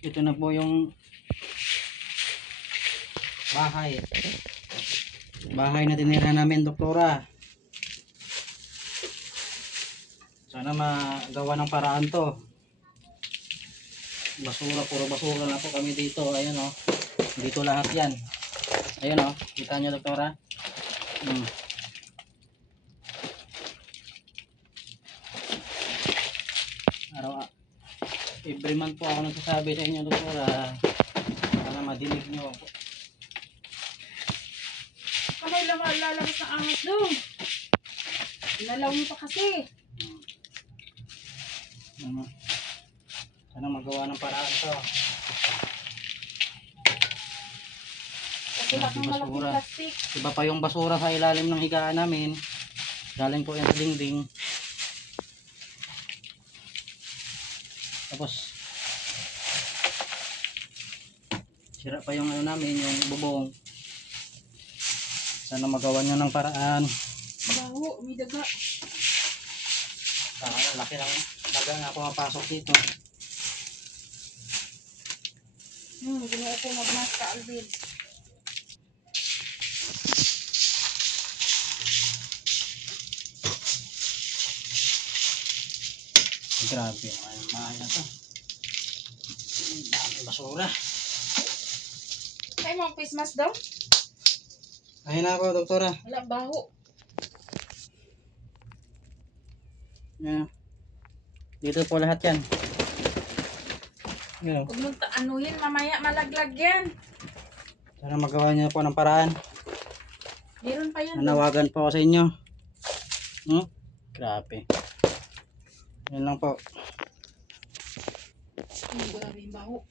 Ito na po yung bahay na tinira namin, doktora. Sana magawa ng paraan to. Basura, puro basura na po kami dito. Ayun o, dito lahat yan. Ayun o, kita nyo, doktora. Every month po ako nagsasabi sa inyo, doktora, para madinig nyo. Kamay lang lalabas ng angas doon. Inalaw mo pa kasi. Sana magawa ng paraan to. Kasi lakang malaking plastic. Iba pa yung basura sa ilalim ng higaan namin. Galing po yan sa dingding. Tapos sira pa yung ano namin, yung bubong. Sana magawa nyo ng paraan. Baho, may daga. Laki lang daga nga pumapasok dito. Ginawa ko magmas ka, Alvin. Grabe ang bahay na to. Dami basura. Ay, mga face mask daw? Ayun na ako, doktora. Wala, baho. Yan. Dito po lahat yan. Yan. Huwag mong anuhin, mamaya malaglag yan. Sana magawa niyo po ng paraan. Meron pa yan. Nanawagan po ako sa inyo. Grabe. Yan lang po. Grabe yung baho.